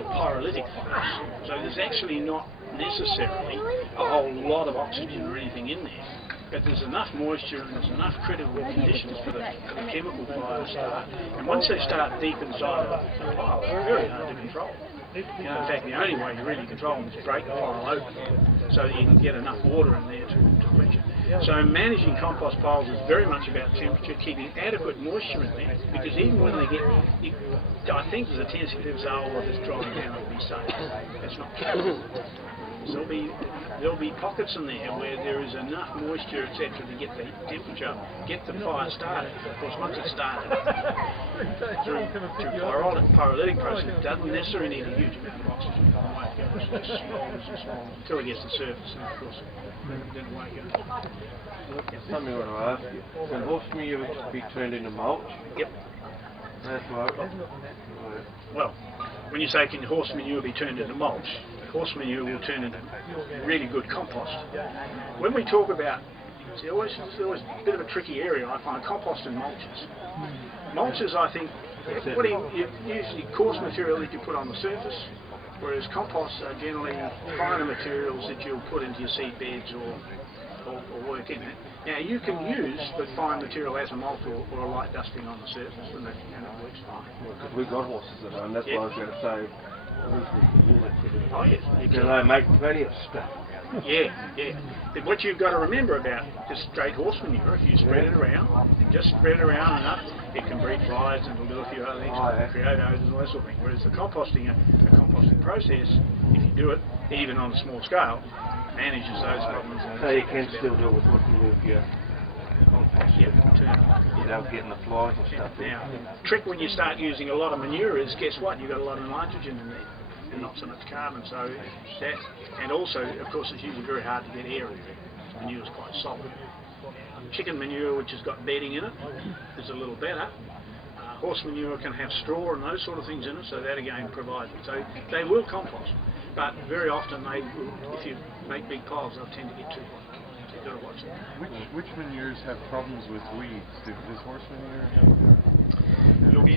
for pyrolytic fires. So there's actually not necessarily a whole lot of oxygen or anything in there, but there's enough moisture and there's enough critical conditions for the chemical fire to start. And once they start deep inside the pile, they're very hard to control. You know, in fact, the only way you really control them is break the pile open so that you can get enough water in there to quench it. So managing compost piles is very much about temperature, keeping adequate moisture in there, because even when they get, I think there's a tendency to say, oh, well, just dry them down, it'll be safe. That's not true. There'll be pockets in there where there is enough moisture, etc., to get the temperature, get the fire started. Of course, once it's started, through pyrolytic process, it doesn't necessarily need a huge amount of oxygen. It goes small until it gets to the surface, and of course, then away it goes. Something I want to ask you. Can horse manure be turned into mulch? Yep. That's right. Well, when you say can horse manure be turned into mulch, horse manure will turn into really good compost. When we talk about, it's always a bit of a tricky area, I find, compost and mulches. Mulches, I think, usually coarse material that you put on the surface, whereas composts are generally finer materials that you'll put into your seed beds or work in it. Now you can use the fine material as a mulch or a light dusting on the surface, and it works fine. Because we've got horses at home, that's what I was going to say. Oh yes. Can they make plenty of stuff? Yeah. But what you've got to remember about just straight horse manure, if you spread it around, just spread it around enough, it can breed flies and it'll do a few other things, create odours and all that sort of thing. Whereas the composting process, if you do it, even on a small scale, manages those problems. So you can still do it with horse manure if you without getting the flies and stuff. Now, the trick when you start using a lot of manure is, guess what? You've got a lot of nitrogen in there and not so much carbon. So that, and also, of course, it's usually very hard to get air in there. Manure is quite solid. Chicken manure, which has got bedding in it, is a little better. Horse manure can have straw and those sort of things in it, so that again provides it. So they will compost, but very often they will, if you make big piles, they'll tend to get too hot. So you've got to watch that. Which manures have problems with weeds? Does horse manure have? Look,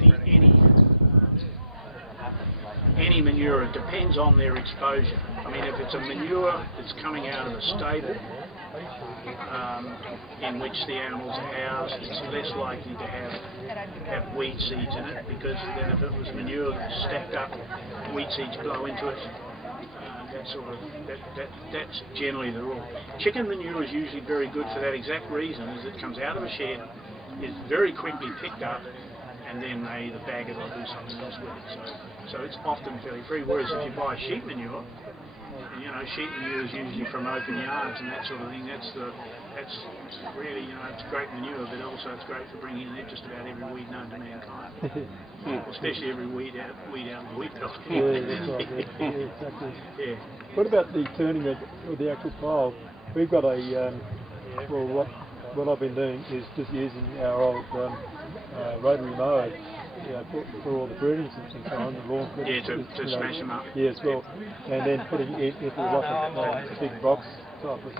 any manure, it depends on their exposure. I mean, if it's a manure that's coming out of a stable, in which the animals are housed, it's less likely to have weed seeds in it, because then if it was manure that's stacked up, weed seeds blow into it. That's generally the rule. Chicken manure is usually very good for that exact reason, is it comes out of a shed, is very quickly picked up, and then they either bag it or do something else with it. So it's often fairly free. Whereas if you buy sheep manure, you know, sheep manure is usually from open yards and that sort of thing. That's really, you know, it's great manure, but also it's great for bringing in just about every weed known to mankind, especially every weed out of the wheat belt. Yeah, that's right. Yeah, exactly. Yeah. What about the turning of the actual pile? We've got a well, what I've been doing is just using our old rotary mower. For all the prunings and so on, the lawn prunings, to smash them up. Yeah, as well, and then putting it into like a big box type of